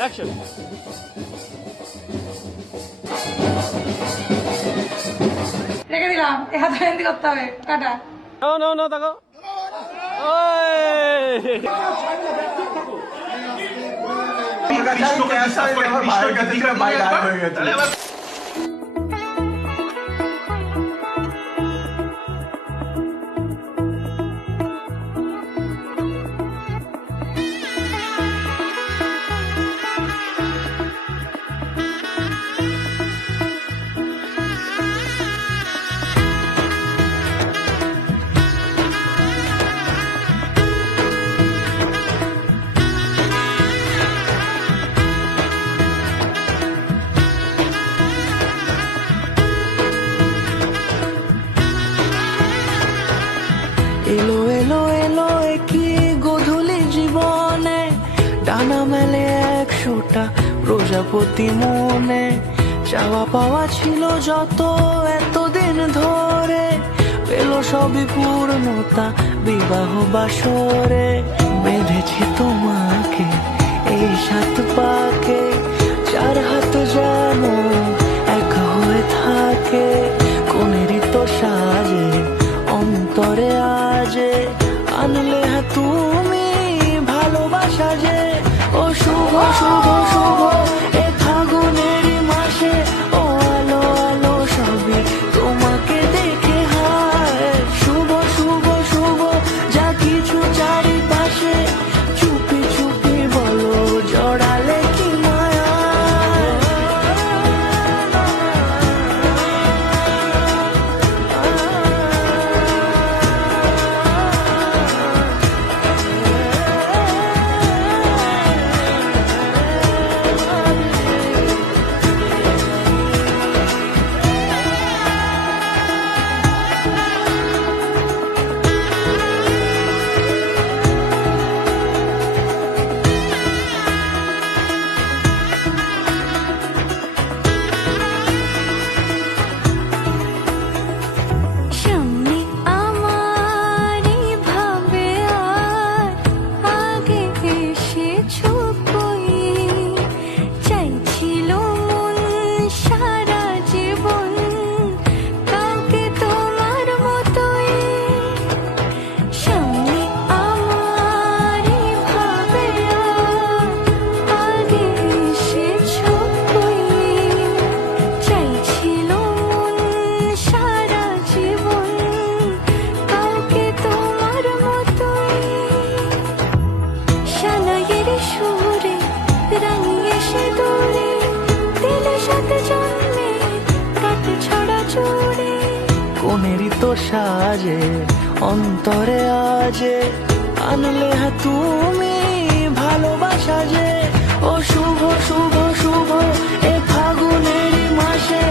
Action. রেখে দিলাম, এ হাত মেহেন্দি করতে হবে। টাটা। নাও নাও নাও, দেখো এলো এলো এলো কি গধূলি জীবনে, ডানা মেলে 100টা প্রজাপতি মনে। চাওয়া পাওয়া ছিল যত এতদিন ধরে, পেল সবই পূর্ণতা বিবাহ বাসরে। বেঁধেছি তোমাকে এই 7 পাকে, 4 হাত যেন এক হয়ে থাকে। কোনেরই তো সাজে অন্তরে আজে, আনলে তুমি ভালোবাসা যে। ও শুভ শুভ শুভ এ ফাগুনেরই মাসে, ও আলো আলো সবই তোমাকে দেখে হায়। শুভ শুভ শুভ যা কিছু চারিপাশে, চুপি চুপি বলো জড়ালে কি মায়া। কোনেরই তো সাজে অন্তরে আজে, আনলে তুমি ভালোবাসা যে। ও শুভ শুভ শুভ এ ফাগুনেরই মাসে,